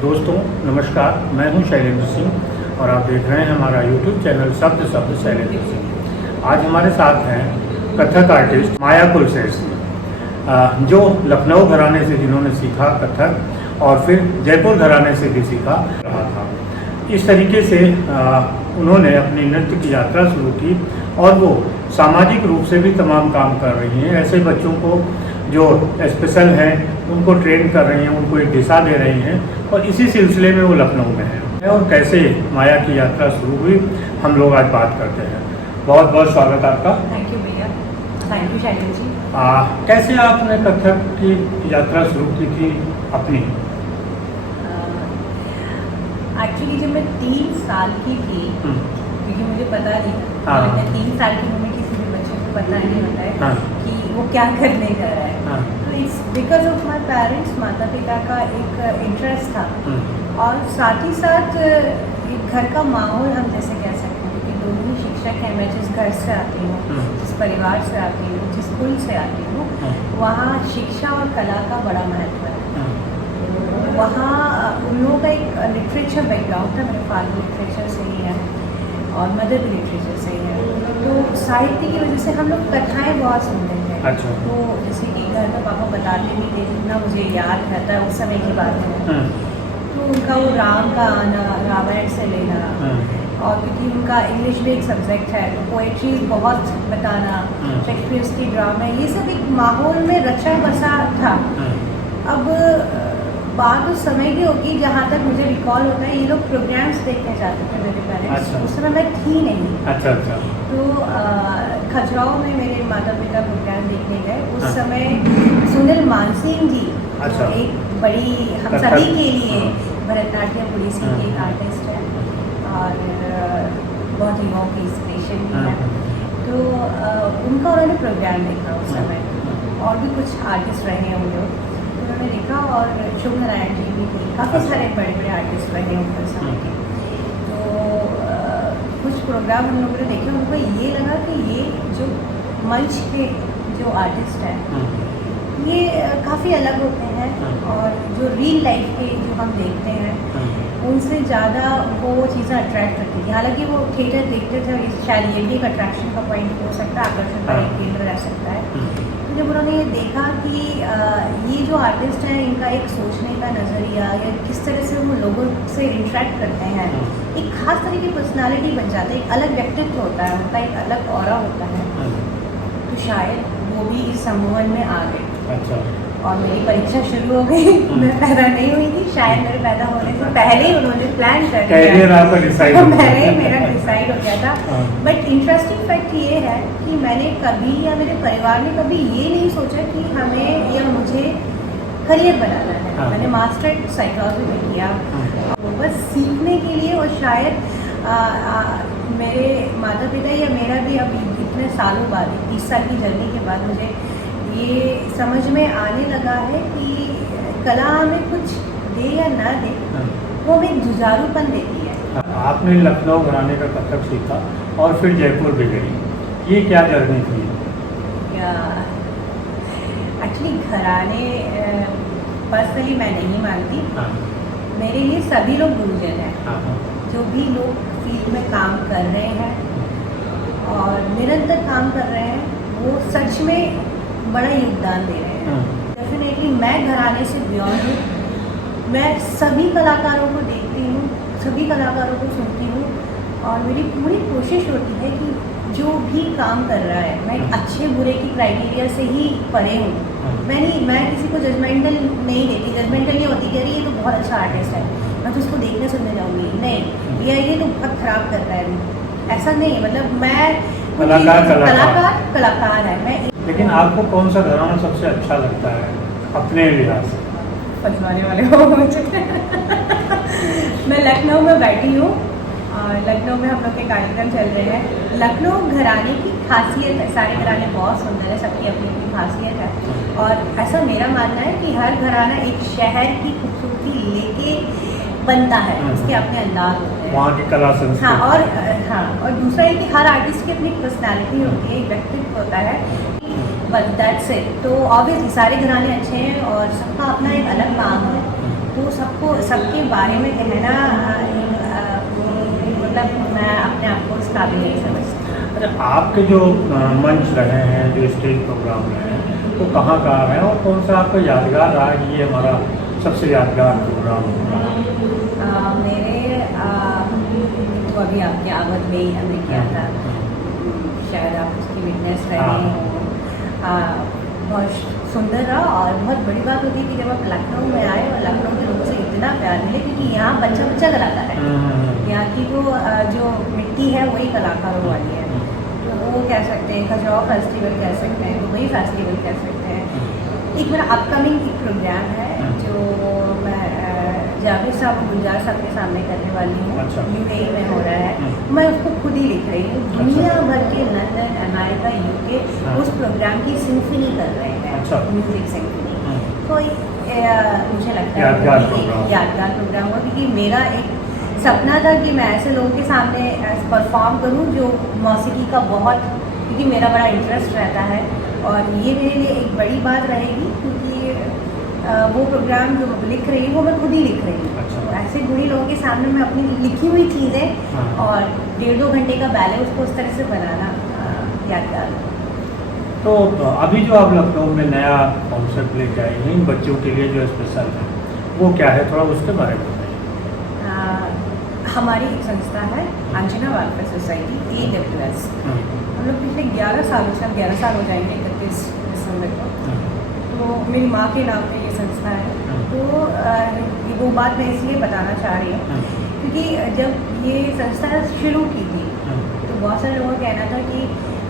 दोस्तों नमस्कार, मैं हूं शैलेंद्र सिंह और आप देख रहे हैं हमारा YouTube चैनल शब्द शब्द शैलेंद्र सिंह। आज हमारे साथ हैं कथक आर्टिस्ट माया कुलश्रेष्ठ, जो लखनऊ घराने से जिन्होंने सीखा कथक और फिर जयपुर घराने से भी सीखा रहा था। इस तरीके से उन्होंने अपनी नृत्य की यात्रा शुरू की और वो सामाजिक रूप से भी तमाम काम कर रही हैं। ऐसे बच्चों को जो स्पेशल हैं उनको ट्रेन कर रही हैं, उनको एक दिशा दे रही हैं और इसी सिलसिले में वो लखनऊ में हैं। और कैसे माया की यात्रा शुरू हुई हम लोग आज बात करते हैं। बहुत बहुत स्वागत आपका। थैंक यू भैया, थैंक यू शैलेंद्र जी। कैसे आपने कथक की यात्रा शुरू की थी अपनी? एक्चुअली जब मैं 3 साल की थी, क्योंकि मुझे पता नहीं था, मैं 3 साल की उम्र किसी भी बच्चे को पता नहीं होता है कि वो क्या करने जा रहा है। तो it's because of my parents, माता पिता का एक इंटरेस्ट था और साथ ही साथ एक घर का माहौल हम जैसे कह सकते हैं कि दोनों ही शिक्षक हैं। मैं जिस घर से आती हूँ, जिस परिवार से आती हूँ, जिस स्कूल से आती हूँ, वहाँ शिक्षा और कला का बड़ा महत्व है। वहाँ उन लोगों का एक लिटरेचर बैकग्राउंड था। मेरे फादर लिटरेचर से ही है और मदर भी लिटरेचर से ही है। तो साहित्य की वजह से हम लोग कथाएँ बहुत सुनते थे। अच्छा। तो जैसे कि घर में पापा बताते भी थे, जितना मुझे याद रहता है उस समय की बात है। तो उनका वो राम का आना, रामायण से लेना, और क्योंकि उनका इंग्लिश भी एक सब्जेक्ट है, पोएट्री बहुत बताना, शेक्सपियर की ड्रामा, ये सब एक माहौल में रचा बसा था। अब बात उस समय की होगी, जहाँ तक मुझे रिकॉल होता है, ये लोग प्रोग्राम्स देखने जाते थे मेरे पेरेंट्स। अच्छा। उस समय मैं थी नहीं। अच्छा अच्छा। तो खजुराहो में मेरे माता पिता प्रोग्राम देखने गए। उस समय सुनील मानसिंह जी, अच्छा, जो एक बड़ी हम सभी के लिए भरतनाट्यम उड़ीसी की एक आर्टिस्ट है और बहुत युवाओं की इंस्पिरेशन भी है। तो उनका उन्होंने प्रोग्राम देखा उस समय, और भी कुछ आर्टिस्ट रहे हैं वो लोग, उन्होंने देखा। और शुभ नारायण जी भी थे, काफ़ी सारे बड़े बड़े आर्टिस्ट रहे उस समय के। तो कुछ प्रोग्राम हम लोगों ने देखे, उनको ये लगा कि ये जो मंच के जो आर्टिस्ट हैं ये काफ़ी अलग होते हैं और जो रियल लाइफ के जो हम देखते हैं उनसे ज़्यादा वो चीज़ें अट्रैक्ट करती थी। हालांकि वो थिएटर देखते थे और शायद ये भी एक अट्रैक्शन का पॉइंट हो सकता है, आकर्षण का एक केंद्र रह सकता है। तो जब उन्होंने ये देखा कि ये जो आर्टिस्ट हैं इनका एक सोचने का नज़रिया या किस तरह से वो लोगों से इंटरेक्ट करते हैं, एक खास तरह की पर्सनालिटी बन जाता है, एक अलग व्यक्तित्व होता है, उनका एक अलग ऑरा होता है। तो शायद वो भी इस समूह में आ गए। अच्छा। और मेरी परीक्षा शुरू हो गई। मैं पैदा नहीं हुई थी, शायद मेरे पैदा होने से पहले ही उन्होंने प्लान कर दिया, पहले ही मेरा डिसाइड हो गया था। बट इंटरेस्टिंग फैक्ट ये है कि मैंने कभी या मेरे परिवार ने कभी ये नहीं सोचा कि हमें या मुझे करियर बनाना है। मैंने मास्टर साइकोलॉजी में किया बस सीखने के लिए, और शायद मेरे माता पिता या मेरा भी अभी इतने सालों बाद, 30 साल की जर्नी के बाद मुझे ये समझ में आने लगा है कि कला हमें कुछ दे या ना दे, वो हमें एक जुझारूपन देती है। आपने लखनऊ घराने का कथक सीखा और फिर जयपुर भी गई, ये क्या जर्नी थी? एक्चुअली घराने पर्सनली मैं नहीं मानती। मेरे लिए सभी लोग गुरुजन हैं। जो भी लोग फील्ड में काम कर रहे हैं और निरंतर काम कर रहे हैं, वो सच में बड़ा योगदान दे रहे हैं। डेफिनेटली मैं घराने से बियॉन्ड हूँ। मैं सभी कलाकारों को देखती हूँ, सभी कलाकारों को सुनती हूँ और मेरी पूरी कोशिश होती है कि जो भी काम कर रहा है, मैं अच्छे बुरे की क्राइटेरिया से ही परे हूँ। मैं किसी को जजमेंटल नहीं देती। जजमेंटल ये होती कि अरे ये तो बहुत अच्छा आर्टिस्ट है, मैं तो उसको देखने सुनने जाऊँगी, नहीं, ये तो बहुत खराब कर रहा है, ऐसा नहीं। मतलब मैं कलाकार है मैं। लेकिन आपको कौन सा घराना सबसे अच्छा लगता है अपने लिहाज से? फंसवाने वाले हो मुझे। मैं लखनऊ में बैठी हूँ और लखनऊ में हम लोग के कार्यक्रम चल रहे हैं। लखनऊ घराने की खासियत है, सारे घराने बहुत सुंदर है, सबकी अपनी अपनी खासियत है। और ऐसा मेरा मानना है कि हर घराना एक शहर की खूबसूरती लेके बनता है, उसके अपने अंदाज होते हैं, वहाँ की कला संस्कृति। और दूसरा ये कि हर आर्टिस्ट की अपनी पर्सनालिटी होती है, एक व्यक्तित्व होता है। But that's it. तो ऑब्वियसली सारे घराने अच्छे हैं और सबका अपना एक अलग काम है। वो सबके बारे में कहना मतलब मैं अपने आप को उस काबिल नहीं समझती। अच्छा, आपके जो मंच रहे हैं, जो स्टेज प्रोग्राम रहे हैं, वो कहाँ कहाँ हैं और कौन सा आपका यादगार रहा है कि ये हमारा सबसे यादगार प्रोग्राम रहा? मेरे तो अभी आपके आवत में ही हमने किया था, शायद आप उसकी विटनेस रहे हो। बहुत सुंदर रहा और बहुत बड़ी बात होती है कि जब आप लखनऊ में आए और लखनऊ के लोगों से इतना प्यार मिले, क्योंकि यहाँ बच्चा बच्चा कलाकार है, यहाँ की जो मिट्टी है वही कलाकारों वाली है। तो वो कह सकते हैं, खजुराहो फेस्टिवल कह सकते हैं, दुबई फेस्टिवल कह सकते हैं। एक मेरा अपकमिंग एक प्रोग्राम है जो मैं जावेद साहब और गुलजार साहब के सामने करने वाली हूँ। अच्छा। UAE में हो रहा है, मैं उसको खुद ही लिख रही हूँ। दुनिया भर के लंदन, अमेरिका, UK उस प्रोग्राम की सिम्फनी कर रहे हैं। अच्छा। Music symphony. तो मुझे लगता है यादगार कि एक यादगार प्रोग्राम हो, क्योंकि मेरा एक सपना था कि मैं ऐसे लोगों के सामने परफॉर्म करूं जो मौसीकी का बहुत, क्योंकि मेरा बड़ा इंटरेस्ट रहता है और ये मेरे लिए एक बड़ी बात रहेगी, क्योंकि वो प्रोग्राम जो मैं लिख रही हूँ वो मैं खुद ही लिख रही हूँ। अच्छा। तो ऐसे गुणी लोगों के सामने मैं अपनी लिखी हुई चीज़ें और 1.5-2 घंटे का बैले उसको उस तरह से बनाना यादगार। तो अभी जो आप लखनऊ में नया कॉन्सेप्ट लेके आई हैं बच्चों के लिए जो स्पेशल है, वो क्या है, थोड़ा उसके बारे में बताइए। हमारी एक संस्था है अंजना वेलफेयर सोसाइटी, AWS। हम लोग पिछले 11 सालों से, अब 11 साल हो जाएंगे 31 दिसंबर को। तो मेरी माँ के नाम पे ये संस्था है। तो वो बात मैं इसलिए बताना चाह रही हूँ क्योंकि जब ये संस्था शुरू की थी तो बहुत सारे लोगों का कहना था कि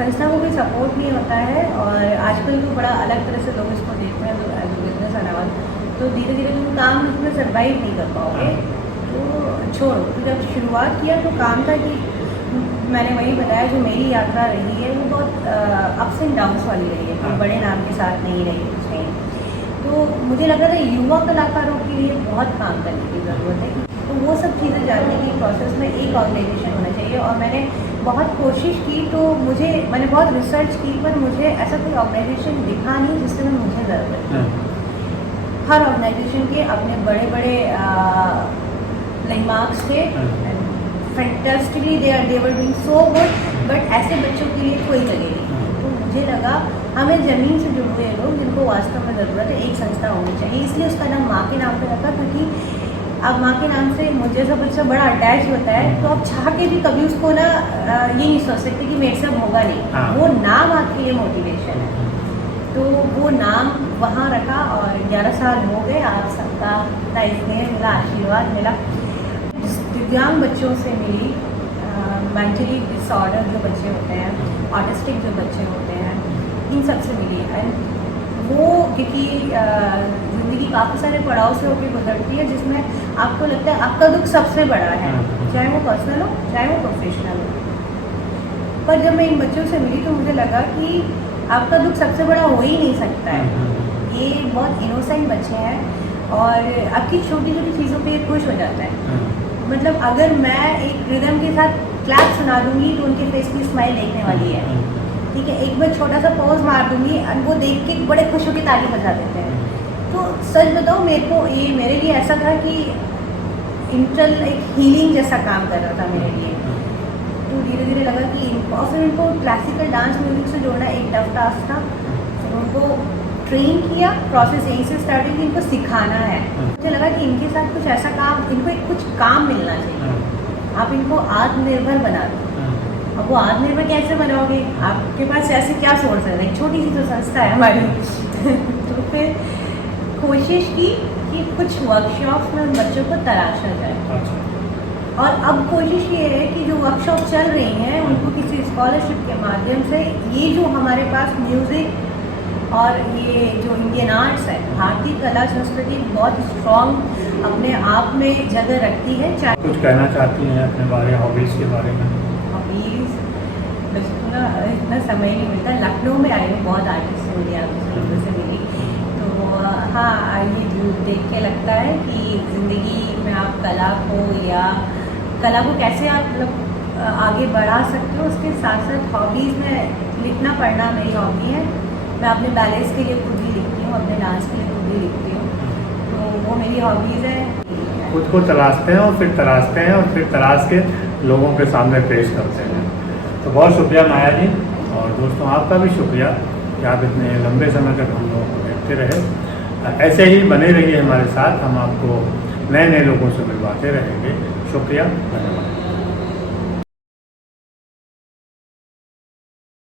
संस्था को कोई सपोर्ट नहीं होता है, और आजकल तो बड़ा अलग तरह से लोग इसको देखते हैं तो एज बिजनेस अनावल, तो धीरे धीरे तुम काम इसमें सर्वाइव नहीं कर पाओगे, तो छोड़ो। तो जब शुरुआत किया तो काम था कि मैंने वही बताया, जो मेरी यात्रा रही है वो बहुत अप्स एंड डाउन्स वाली रही है, कोई बड़े नाम के साथ नहीं रही कुछ नहीं। तो मुझे लग रहा था युवा कलाकारों के लिए बहुत काम करने की ज़रूरत है, तो वो सब चीज़ें जानने की प्रोसेस में एक ऑर्गेनाइजेशन होना चाहिए। और मैंने बहुत कोशिश की, तो मैंने बहुत रिसर्च की, पर मुझे ऐसा कोई ऑर्गेनाइजेशन दिखा नहीं जिससे मुझे ज़रूरत है। हर ऑर्गेनाइजेशन के अपने बड़े बड़े लैंडमार्क्स थे, fantastically they were doing so good, but ऐसे बच्चों के लिए कोई जगह नहीं। तो मुझे लगा हमें ज़मीन से जुड़े हुए लोग जिनको वास्तव में ज़रूरत है, एक संस्था होनी चाहिए। इसलिए उसका नाम माँ के नाम पे रखा, क्योंकि अब माँ के नाम से मुझे जैसा बच्चा बड़ा अटैच होता है, तो आप चाह के भी कभी उसको ना ये नहीं सोच सकते कि मेरे से अब होगा नहीं। वो नाम आपके लिए मोटिवेशन है, तो वो नाम वहाँ रखा और 11 साल हो गए। आप सबका स्नेह मिला, आशीर्वाद मिला। दिव्यांग बच्चों से मिली, मेंटली डिसऑर्डर जो बच्चे होते हैं, ऑटिस्टिक जो बच्चे होते हैं, इन सब से मिली। एंड वो क्योंकि ज़िंदगी काफ़ी सारे पड़ाव से होकर गुजरती है, जिसमें आपको लगता है आपका दुख सबसे बड़ा है, चाहे वो पर्सनल हो चाहे वो प्रोफेशनल हो। पर जब मैं इन बच्चों से मिली तो मुझे लगा कि आपका दुख सबसे बड़ा हो ही नहीं सकता है। ये बहुत इनोसेंट बच्चे हैं और आपकी छोटी छोटी चीज़ों पे खुश हो जाता है। मतलब अगर मैं एक रिदम के साथ क्लैप सुना दूंगी तो उनके फेस की स्माइल देखने वाली है, ठीक है। एक मैं छोटा सा पॉज मार दूंगी और वो देख के बड़े खुश होकर ताली बजा देते हैं। तो सच बताओ, मेरे लिए ऐसा था कि इंटरनल एक हीलिंग जैसा काम कर रहा था मेरे लिए। तो धीरे धीरे लगा कि और फिर उनको क्लासिकल डांस म्यूजिक से जोड़ना एक टफ टास्क था। फिर उनको ट्रेन किया, प्रोसेस यहीं से स्टार्ट हुई कि इनको सिखाना है। मुझे लगा कि इनके साथ कुछ ऐसा काम, इनको कुछ काम मिलना चाहिए। आप इनको आत्मनिर्भर बना दो। अब वो आत्मनिर्भर कैसे बनाओगे, आपके पास ऐसे क्या सोर्स है, एक छोटी सी तो संस्था है हमारी। तो फिर कोशिश की कि कुछ वर्कशॉप्स में उन बच्चों को तराशा जाए। और अब कोशिश ये है कि जो वर्कशॉप चल रही हैं उनको किसी स्कॉलरशिप के माध्यम से, ये जो हमारे पास म्यूज़िक और ये जो इंडियन आर्ट्स है, भारतीय कला संस्कृति बहुत स्ट्रॉन्ग अपने आप में जगह रखती है। कुछ कहना चाहती हैं अपने बारे, हॉबीज़ के बारे में? हॉबीज़ बचपन इतना समय नहीं मिलता। लखनऊ में आई हूँ, बहुत आर्टिस्ट से मिली, आप से मिली, तो हाँ, ये देख के लगता है कि ज़िंदगी में आप कला को कैसे आप मतलब आगे बढ़ा सकते हो। उसके साथ साथ हॉबीज़ में लिखना पढ़ना मेरी हॉबी है। मैं अपने बैलेंस के लिए खुद ही लिखती हूँ, अपने डांस के लिए खुद ही लिखती हूँ। तो वो मेरी हॉबीज़ है। खुद को तलाशते हैं और फिर तराशते हैं और फिर तराश के लोगों के सामने पेश करते हैं। तो बहुत शुक्रिया माया जी, और दोस्तों आपका भी शुक्रिया कि आप इतने लंबे समय तक हम लोगों को देखते रहे। ऐसे ही बने रहिए हमारे साथ, हम आपको नए नए लोगों से मिलवाते रहेंगे। शुक्रिया, धन्यवाद।